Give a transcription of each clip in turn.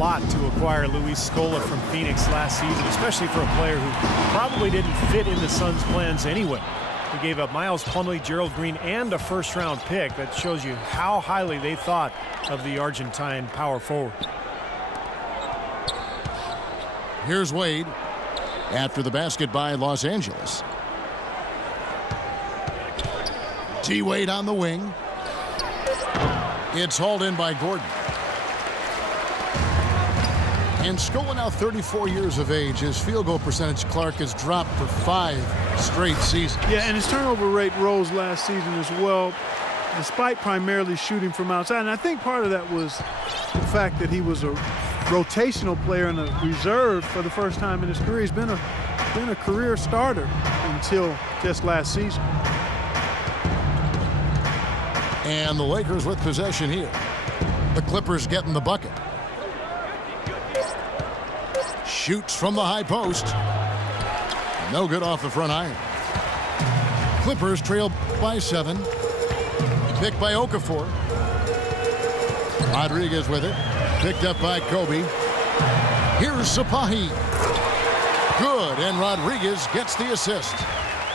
lot to acquire Luis Scola from Phoenix last season, especially for a player who probably didn't fit in the Suns' plans anyway. He gave up Miles Plumlee, Gerald Green, and a first-round pick. That shows you how highly they thought of the Argentine power forward. Here's Wade after the basket by Los Angeles. T. Wade on the wing. It's hauled in by Gordon. And Scola, now 34 years of age, his field goal percentage, Clark, has dropped for 5 straight seasons. Yeah, and his turnover rate rose last season as well, despite primarily shooting from outside. And I think part of that was the fact that he was a rotational player and a reserve for the first time in his career. He's been a career starter until just last season. And the Lakers with possession here. The Clippers getting the bucket. Shoots from the high post. No good off the front iron. Clippers trail by 7. Picked by Okafor. Rodriguez with it. Picked up by Kobe. Here's Sapahi. Good, and Rodriguez gets the assist.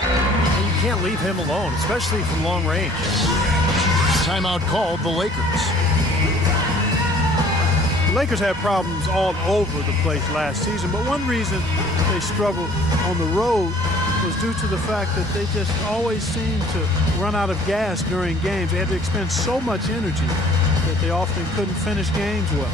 You can't leave him alone, especially from long range. Timeout called the Lakers. The Lakers had problems all over the place last season, but one reason they struggled on the road was due to the fact that they just always seemed to run out of gas during games. They had to expend so much energy that they often couldn't finish games well.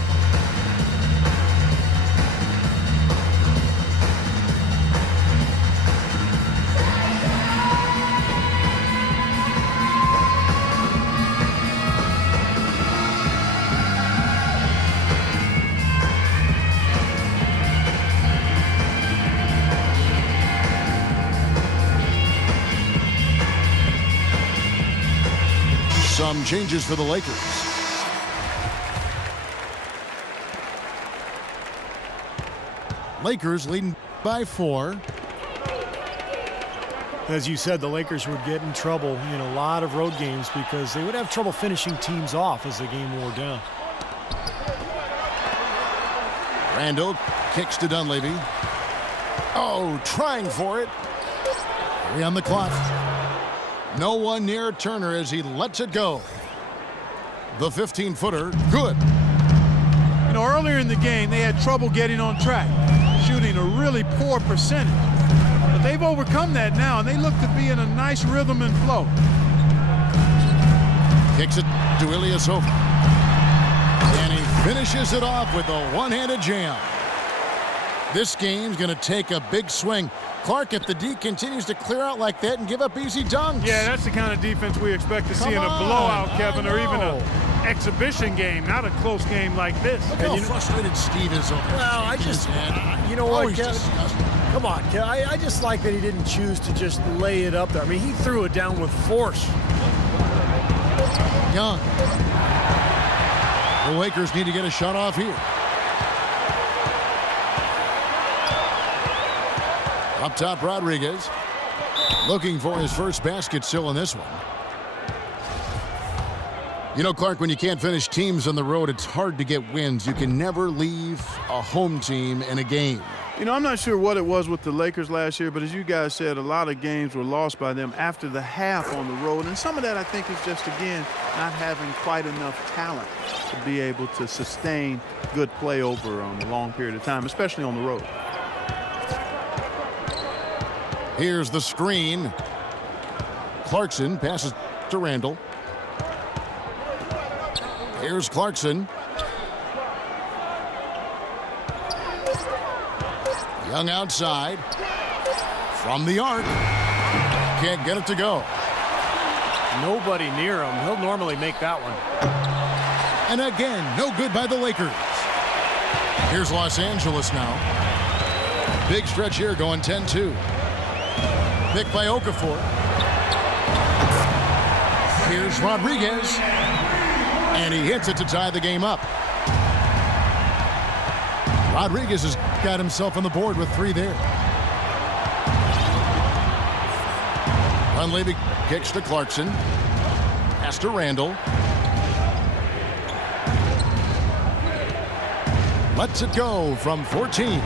Some changes for the Lakers. Lakers leading by 4. As you said, the Lakers would get in trouble in a lot of road games because they would have trouble finishing teams off as the game wore down. Randall kicks to Dunleavy. Oh, trying for it. 3 on the clock. No one near Turner as he lets it go. The 15-footer, good. You know, earlier in the game, they had trouble getting on track, shooting a really poor percentage. But they've overcome that now, and they look to be in a nice rhythm and flow. Kicks it to Ilyasova. And he finishes it off with a one-handed jam. This game's going to take a big swing. Clark, if the D continues to clear out like that and give up easy dunks. Yeah, that's the kind of defense we expect to see in a blowout, Kevin, or even an exhibition game, not a close game like this. Look how frustrated Steve is over there. Well, I just, you know what, Kevin? Disgusting. Come on, Kevin. I just like that he didn't choose to just lay it up there. I mean, he threw it down with force. Young. The Lakers need to get a shot off here. Up top, Rodriguez. Looking for his first basket still in this one. You know, Clark, when you can't finish teams on the road, it's hard to get wins. You can never leave a home team in a game. You know, I'm not sure what it was with the Lakers last year, but as you guys said, a lot of games were lost by them after the half on the road. And some of that, I think, is just, again, not having quite enough talent to be able to sustain good play over a long period of time, especially on the road. Here's the screen. Clarkson passes to Randall. Here's Clarkson. Young outside. From the arc. Can't get it to go. Nobody near him. He'll normally make that one. And again, no good by the Lakers. Here's Los Angeles now. Big stretch here going 10-2. Picked by Okafor. Here's Rodriguez. And he hits it to tie the game up. Rodriguez has got himself on the board with 3 there. Dunleavy kicks to Clarkson. Pass to Randall. lets it go from 14.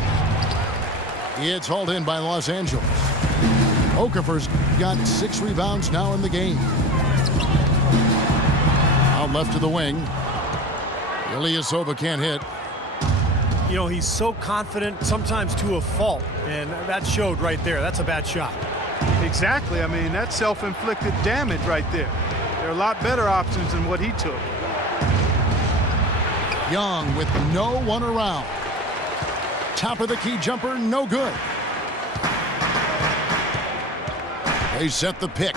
It's hauled in by Los Angeles. Okafor's got 6 rebounds now in the game. Out left to the wing. Ilyasova can't hit. You know, he's so confident, sometimes to a fault, and that showed right there. That's a bad shot. Exactly. I mean, that's self-inflicted damage right there. There are a lot better options than what he took. Young with no one around. Top of the key jumper, no good. They set the pick.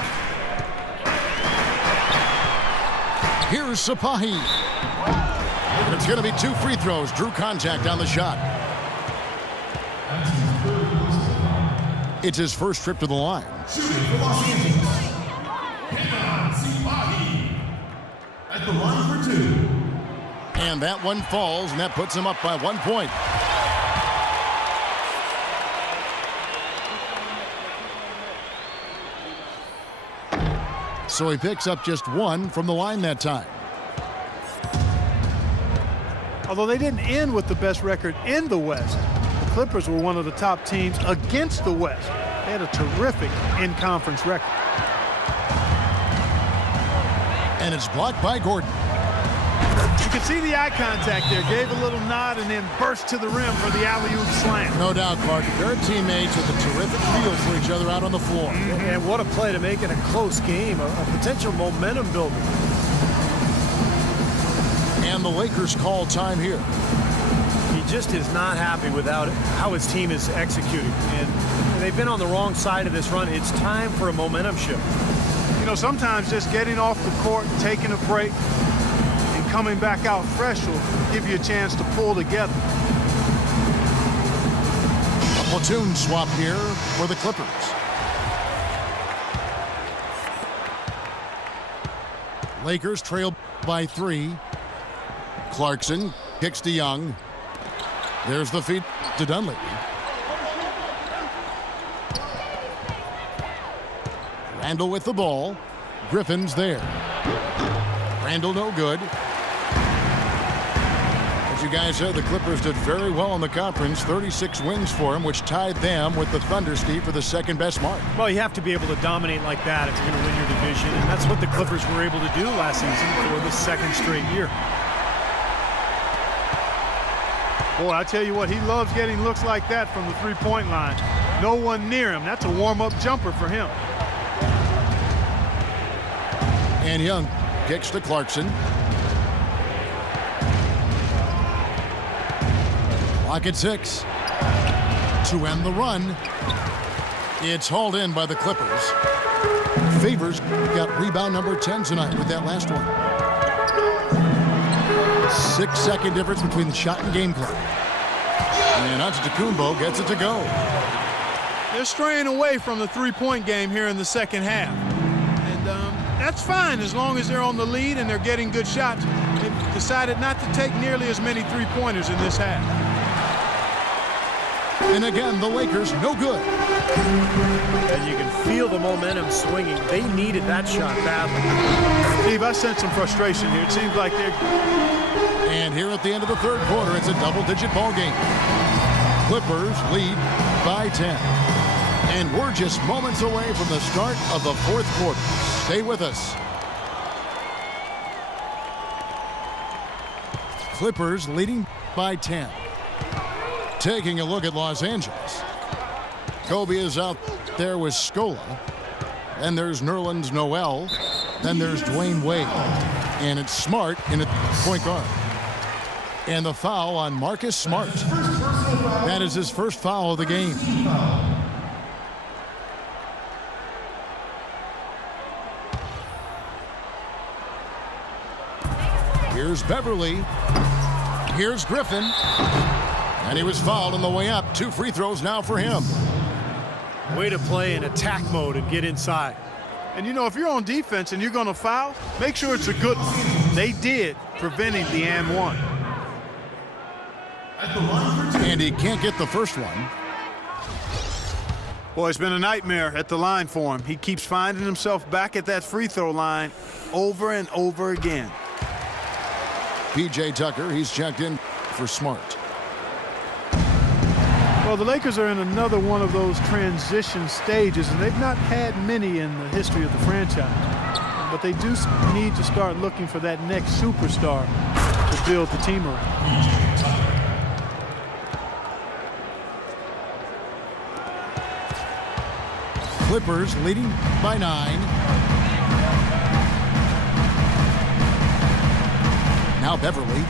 Here's Sapahi. And it's going to be 2 free throws. Drew contact on the shot. It's his first trip to the line. At the line for 2. And that one falls, and that puts him up by 1 point. So he picks up just 1 from the line that time. Although they didn't end with the best record in the West, the Clippers were one of the top teams against the West. They had a terrific in-conference record. And it's blocked by Gordon. You can see the eye contact there. Gave a little nod and then burst to the rim for the alley-oop slam. No doubt, Clark. They're teammates with a terrific feel for each other out on the floor. And what a play to make it a close game, a potential momentum builder. And the Lakers call time here. He just is not happy with how his team is executing. And they've been on the wrong side of this run. It's time for a momentum shift. You know, sometimes just getting off the court, taking a break, and coming back out fresh will give you a chance to pull together. A platoon swap here for the Clippers. Lakers trail by 3. Clarkson kicks to Young. There's the feed to Dunleavy. Randall with the ball. Griffin's there. Randall no good. As you guys said, the Clippers did very well in the conference. 36 wins for them, which tied them with the Thunder, Steve, for the second best mark. Well, you have to be able to dominate like that if you're going to win your division. And that's what the Clippers were able to do last season for the second straight year. Boy, I tell you what, he loves getting looks like that from the three-point line. No one near him. That's a warm-up jumper for him. And Young kicks to Clarkson. Clock at 6. To end the run, it's hauled in by the Clippers. Favors got rebound number 10 tonight with that last one. 6-second difference between the shot and game clock. And Antetokounmpo gets it to go. They're straying away from the three-point game here in the second half. And that's fine as long as they're on the lead and they're getting good shots. They've decided not to take nearly as many three-pointers in this half. And again, the Lakers no good. And you can feel the momentum swinging. They needed that shot badly. Steve, I sense some frustration here. It seems like they're... And here at the end of the third quarter, it's a double-digit ball game. Clippers lead by 10. And we're just moments away from the start of the fourth quarter. Stay with us. Clippers leading by 10. Taking a look at Los Angeles. Kobe is out there with Scola. Then there's Nerlens Noel. Then there's Dwayne Wade. And it's Smart in at point guard. And the foul on Marcus Smart. That is his first foul of the game. Here's Beverly. Here's Griffin. And he was fouled on the way up. 2 free throws now for him. Way to play in attack mode and get inside. And you know, if you're on defense and you're going to foul, make sure it's a good one. They did, preventing the and one. And he can't get the first one. Boy, it's been a nightmare at the line for him. He keeps finding himself back at that free throw line over and over again. P.J. Tucker, he's checked in for Smart. Well, the Lakers are in another one of those transition stages, and they've not had many in the history of the franchise. But they do need to start looking for that next superstar to build the team around. Clippers leading by 9. Now Beverly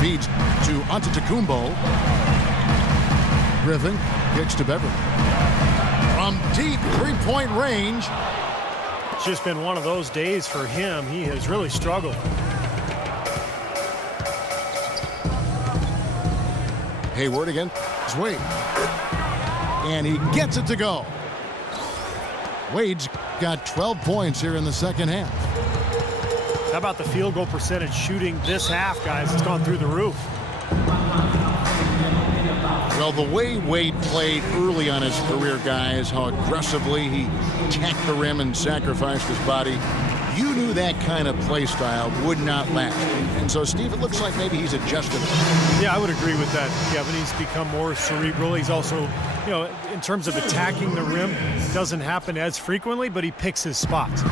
feeds to Antetokounmpo. Griffin kicks to Beverly. From deep three-point range. It's just been one of those days for him. He has really struggled. Hayward against Wade. And he gets it to go. Wade's got 12 points here in the second half. How about the field goal percentage shooting this half, guys? It's gone through the roof. Well, the way Wade played early on his career, guys, how aggressively he attacked the rim and sacrificed his body, you knew that kind of play style would not last. And so, Steve, it looks like maybe he's adjusted. Yeah, I would agree with that, Kevin. He's become more cerebral. He's also, you know, in terms of attacking the rim, doesn't happen as frequently, but he picks his spots.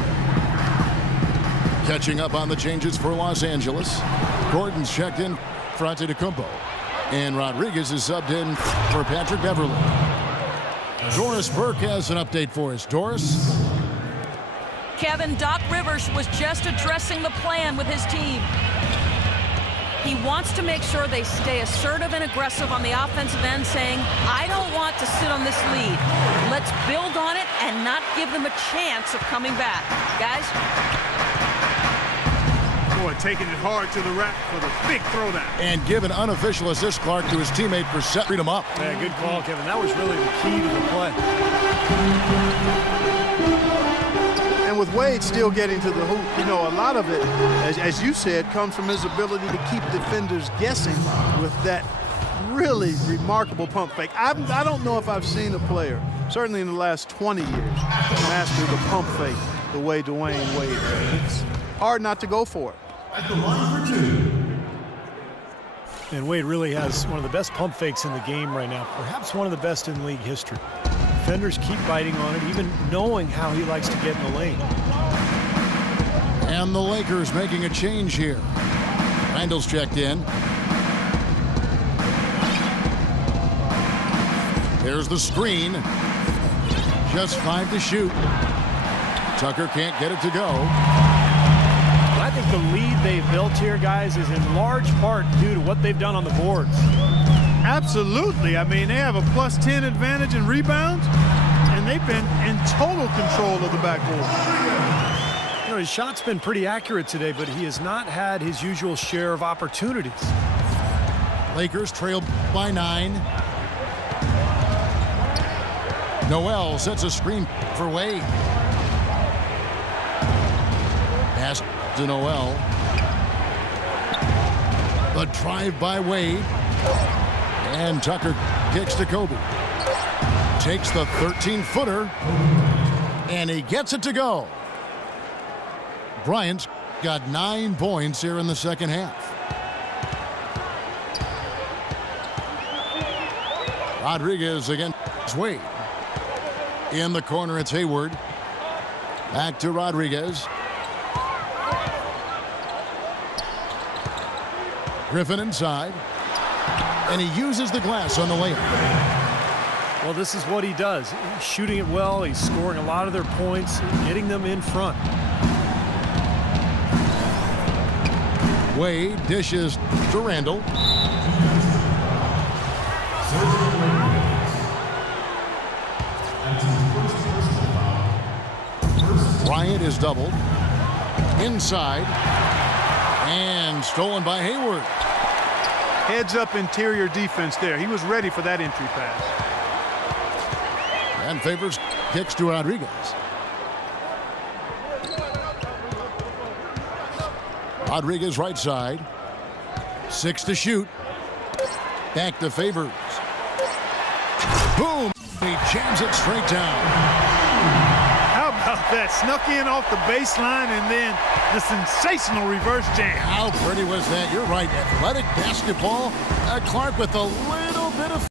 Catching up on the changes for Los Angeles. Gordon's checked in for Antetokounmpo. And Rodriguez is subbed in for Patrick Beverly. Doris Burke has an update for us. Doris? Kevin, Doc Rivers was just addressing the plan with his team. He wants to make sure they stay assertive and aggressive on the offensive end, saying, I don't want to sit on this lead. Let's build on it and not give them a chance of coming back. Guys? Boy, taking it hard to the rack for the big throwdown. And give an unofficial assist, Clark, to his teammate for setting him up. Yeah, good call, Kevin. That was really the key to the play. And with Wade still getting to the hoop, you know, a lot of it, as you said, comes from his ability to keep defenders guessing with that really remarkable pump fake. I don't know if I've seen a player, certainly in the last 20 years, master the pump fake the way Dwayne Wade did. It's hard not to go for it. At the line for 2. And Wade really has one of the best pump fakes in the game right now, perhaps one of the best in league history. Defenders keep biting on it, even knowing how he likes to get in the lane. And the Lakers making a change here. Randall's checked in. There's the screen. Just 5 to shoot. Tucker can't get it to go. I think the lead they've built here, guys, is in large part due to what they've done on the boards. Absolutely. I mean, they have a plus 10 advantage in rebounds, and they've been in total control of the backboard. You know, his shot's been pretty accurate today, but he has not had his usual share of opportunities. Lakers trail by 9. Noel sets a screen for Wade. Pass to Noel. The drive by Wade. And Tucker kicks to Kobe. Takes the 13-footer. And he gets it to go. Bryant's got 9 points here in the second half. Rodriguez against Wade. In the corner, it's Hayward. Back to Rodriguez. Griffin inside. And he uses the glass on the layup. Well, this is what he does. He's shooting it well. He's scoring a lot of their points, getting them in front. Wade dishes to Randall. Bryant is doubled. Inside. And stolen by Hayward. Heads up interior defense there. He was ready for that entry pass. And Favors kicks to Rodriguez. Rodriguez right side. 6 to shoot. Back to Favors. Boom! He jams it straight down. How about that? Snuck in off the baseline and then the sensational reverse jam. How pretty was that? You're right. Athletic basketball. Clark with a little bit of